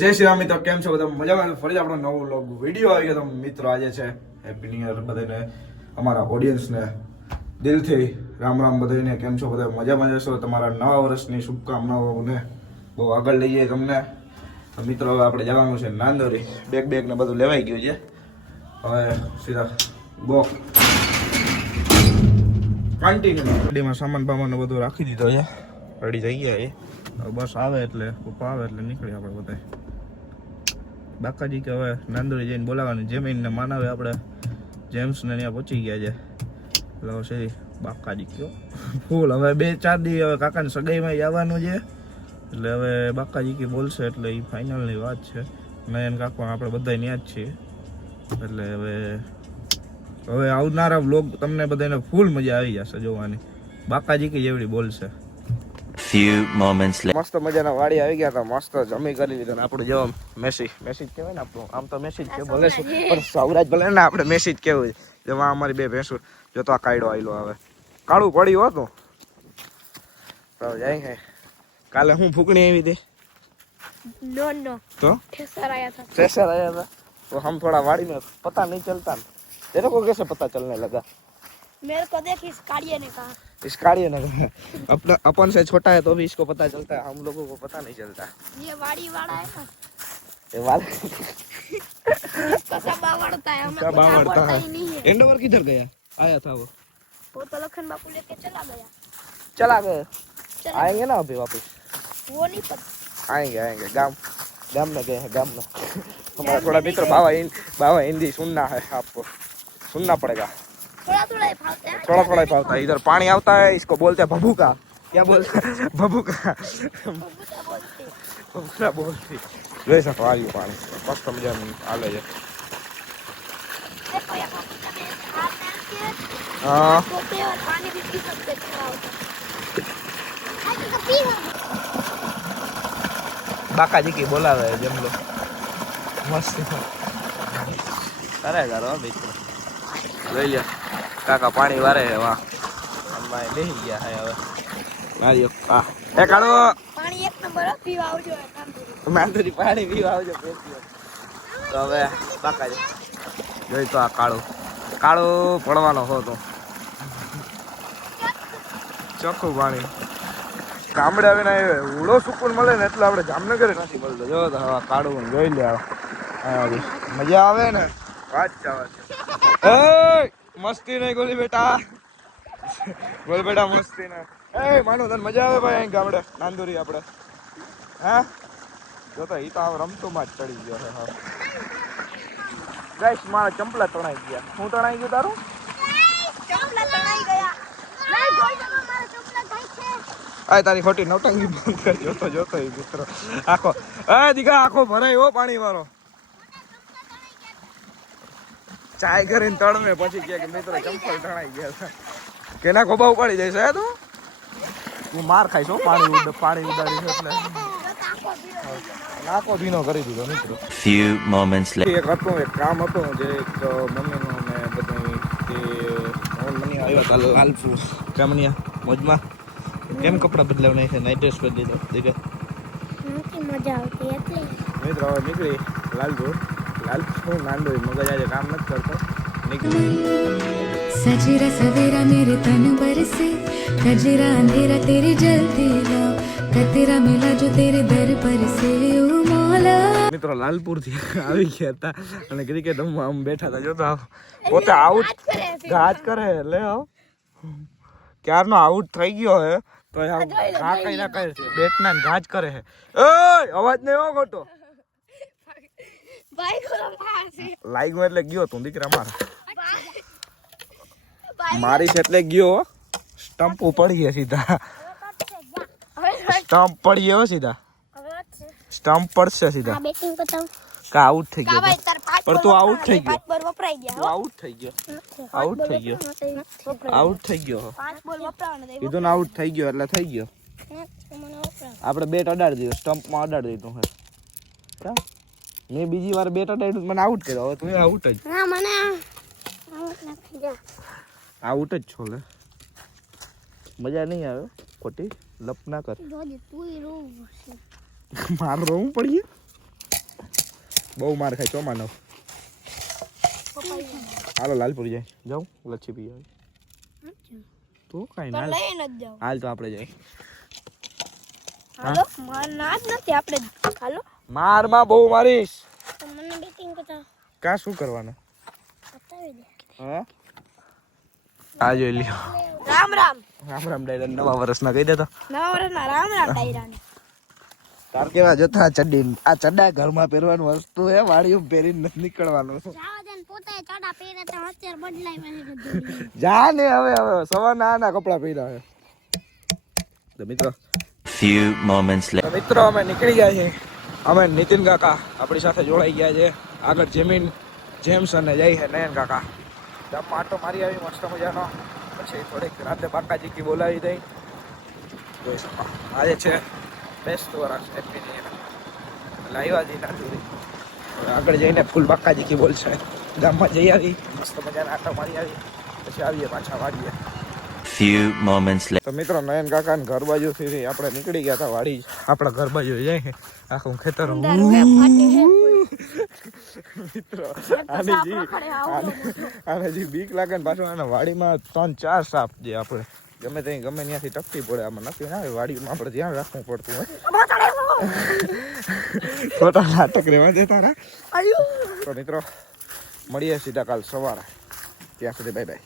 જય શ્રી રામ મિત્રો, કેમ છો બધા? મજામાં? ફરી આપણો નવો વ્લોગ વીડિયો આવી ગયો. તો મિત્રો, આજે છે હેપી ન્યુ યર બધાને, અમારા ઓડિયન્સને દિલથી રામ રામ બધાને. કેમ છો બધા? મજામાં જશો તમારા નવા વર્ષની શુભકામનાઓને બહુ આગળ લઈ જઈએ તમને. મિત્રો, હવે આપણે જવાનું છે નાંદોરી. બેગ બેગ ને બધું લેવાઈ ગયું છે. હવે સીધા ગો કન્ટિન્યુ ગાડીમાં સામાન બામાન બધું રાખી દીધો છે. રેડી થઈ ગયા એ. બસ આવે એટલે, પપ્પા આવે એટલે નીકળી આપણે બધા બાકાજી કે હવે નાંદોડી જઈને બોલાવવાનું જેમીનને માનવે આપણે જેમ્સને ત્યાં પહોંચી ગયા છે. એટલે સીધી બાકાજી કયો? ફૂલ. હવે બે ચાર દી હવે કાકાને સગાઈમાં આવવાનું છે. એટલે હવે બાકાજી કે બોલશે એટલે એ ફાઇનલની વાત છે. નયન કાકા આપણે બધા ત્યાં જ છીએ. એટલે હવે હવે આવનારા વ્લોગ તમને બધાને ફૂલ મજા આવી જશે જોવાની. બાકાજી કે જેવડી બોલશે. Few moments later. મસ્ત મજાના વાડી આવી ગયા હતા મસ્ત જમી કરી લીધું ને આપણું જેવા મેસી મેસી જ કહેવાય ને આપણું આમ તો મેસી જ કે ભલે શું પણ સૌરાજ ભલે ને આપણે મેસી જ કહેવું છે જેમાં અમારી બે ભેંસો જો તો આ કાયડો આવેલો આવે કાળું પડ્યું હતું તો જાય હે કાલે હું ફૂકણી આવી હતી नो नो તો ठेसर आया था प्रेशर आया था तो हम थोड़ा वाड़ी में पता नहीं चलता ना तेरे को कैसे पता चलने लगा मेरे को देख इस काड़िए ने कहा। इस कार्य ने अपना अपन से छोटा है तो भी इसको पता चलता है हम लोगों को पता नहीं चलता। ये वाड़ी वाला है ना? ये वाला इसको सब आवड़ता है हमें सब आवड़ता है। एंडोवर किधर गया? आया था वो। वो तो लखन बापू लेके चला गया। चला गया। आएँगे ना अभी वापस? वो नहीं पता। आएँगे आएँगे। गाँव गाँव में गए हैं गाँव में। हमारा थोड़ा मित्र बाबा बाबा हिंदी सुनना है आपको। सुनना पड़ेगा। थोड़ा थोड़ा ही फालते हैं थोड़ा थोड़ा ही पाता है इधर पानी आता है इसको बोलते हैं भभूका क्या बोलते हैं भभूका बबूता बोलते हैं। ભૂકા બોલતી જોઈ શકો આવ્યું પાણી મસ્ત મજાનું હાલે છે देखो यहाँ पर તમે हाथ डाल के હા सोते हैं और पानी भी पी सकते हैं थोड़ा होता आगे का पी हम બાકાજી કી બોલાવે જમલો મસ્ત અરે ગારો મિત્રો લઈ લ્યો કાકા પાણી વારે છે વાહ. અમારે બેસી ગયા હે હવે. મારી આ એ કાળો. પાણી એક નંબર પીવા આવજો કામ કરી માંદરી પાણી પીવા આવજો તો હવે કાકા જોઈ તો આ કાળું. કાળું પડવાનો હો તો. ચોખ્ખું પાણી. ગામડે આવીને ઉડો સુકૂન મળે ને એટલે આપણે જામનગરે નથી મળતો. જો તો હવે કાળું જોઈ લે. હા, મજા આવે ને? વાત છે. એ મસ્તી નહીં, ગોલી બેટા. બોલ બેટા, મસ્તી નહીં. એ, માનો, તને મજા આવે ભાઈ અહીં ગામડે? નાંદુરી આપણે. હા? જો તો ઈ તો આવ રમતુમાં જ ચડી ગયો હા. ગાઈસ, મારા ચંપલા તણાઈ ગયા. હું તણાઈ ગયું તારું? ચંપલા તણાઈ ગયા નહીં જોઈ શકો મારા ચંપલા થાય છે આ તારી ખોટી નવટંગી બંધ કર. જોતો જોતો ઈ મિત્રો. આખો એ દીકા આખો ભરાય પાણી વાળો ચાય કરીને તળમે પછી કે કે મિત્રો ચંપલ તણાઈ ગયા છે. કેના ખોબા ઉપાડી જાય છે તું? હું માર ખાઈશ હો પાણી ઉડ પાણી ઉડાડી છે એટલે. નાકો ભીનો કરી દીધો મિત્રો. ફ્યુ મોમેન્ટ્સ લેટર એક હતું એક કામ હતું જે એક મમ્મીનું ને બધું તે મની આવ્યો હતા. લાલપુર કામણિયા મોજમાં. કેમ કપડાં બદલાવ છે નાઇટ ડ્રેસ બદલી દીધો દીકરા. નથી મજા આવતી એટલે. મિત્રો હવે નીકળી લાલપુર. હાલ શું નાંદો મગજ આજે કામ નથી કરતો. સજરા સવેરા મેરે તન બરસે કજરા અંધેરા તેરે જલતી લો કતરા મેલા જો તેરે દર પર ઓ મોલા. મિત્રો લાલપુરથી આવી ગયા હતા અને ક્રિકેટ રમવા આમ બેઠા હતા. જો તો પોતે આઉટ ઘાત કરે. લે એટલે ક્યારનો આઉટ થઈ ગયો હે? તો આ કઈ ના કઈ બેટના ઘાજ કરે હે. ઓય અવાજ નહીં ખોટો. લાગ્યું એટલે ગયો તું દીકરા મારા. છે એટલે ગયો સ્ટમ્પ ઉપડી ગયા સીધા. સ્ટમ્પ પડી ગયો સીધા. સ્ટમ્પ પડશે સીધા. કા આઉટ થઈ ગયો પણ તું આઉટ થઈ વપરાય, પાંચ બોલ વપરાઈ ગયા તું આઉટ થઈ ગયો. આઉટ થઈ ગયો. આઉટ થઈ ગયો કીધું ને આઉટ થઈ ગયો એટલે થઈ ગયો. આપણે બેટ અડાડી દીધો સ્ટમ્પમાં અડાડી દીધું હે. કા? મેં બીજી વાર બેટ અડાડ્યું મને આઉટ કર્યો. હવે તું આઉટ જ. ના મને આઉટ જા. છો લે. મજા નહીં આવે ખોટી. લપ ના કર. માર રોવું પડીએ? બહુ માર ખાય ચોમાનો. હાલો લાલપુરી જાય. જાઉં? લચ્છી પી આવી. તું કાંઈ ના લઈને જ જાઓ હાલ તો આપણે જાય. હાલો માર ના જ નથી આપણે હાલો. મારમાં બહુ મારીશ. તો મને બેટિંગ કા શું કરવાનું? બતાવી દે. હા? આ જોઈ લ્યો. રામ રામ. રામ રામ ડાયરા નવા વર્ષના કહી દેતો નવા વર્ષના રામ રામ ડાયરાને. તાર કેવા જોતા આ ચડ્ડી આ ચડ્ડા ઘરમાં પહેરવાનું વસ્તુ હે વાડીયું પહેરીને નથી નીકળવાનું. જા ને હવે હવે સવારના આના કપડા પહેર્યા છે તો મિત્રો. Few moments later. મિત્રો અમે નીકળી ગયા છીએ. અમે નીતિન કાકા આપણી સાથે જોડાઈ ગયા છે. આગળ જમીન, જેમ્સ અને જઈ હે નયન કાકા. ગામમાં આટો મારી આવી મસ્ત મજાનો. પછી થોડીક રાતે બાકાજી બોલાવી દઈ. જોઈ શકો. આજે છે બેસ્ટ વર્ષ હેપીની એટલે આવ્યા જઈ આગળ જઈને ફૂલ બાકાજી બોલશે. ગામમાં જઈ આવી, મસ્ત મજાના આટો મારી આવી. પછી આવીએ પાછા વાડીએ. Few moments later. તો મિત્રો નયન કાકા ને ઘર બાજુથી આપણે નીકળી ગયા હતા વાડી. આપણા ઘર બાજુ જાય આખું ખેતર મિત્રો આની જી આને- જી બીક લાગે ને પાછું આના વાડીમાં ત્રણ ચાર સાપ જે આપણે ગમે ત્યાં ગમે ત્યાંથી ટપકી પડે આમાં નક્કી ના વાડીમાં આપણે ધ્યાન રાખવું પડતું હોય. ખોટા નાટક રહેવા દે તારા તો મિત્રો મળીએ સીધા કાલ સવારે. ત્યાં સુધી બાય બાય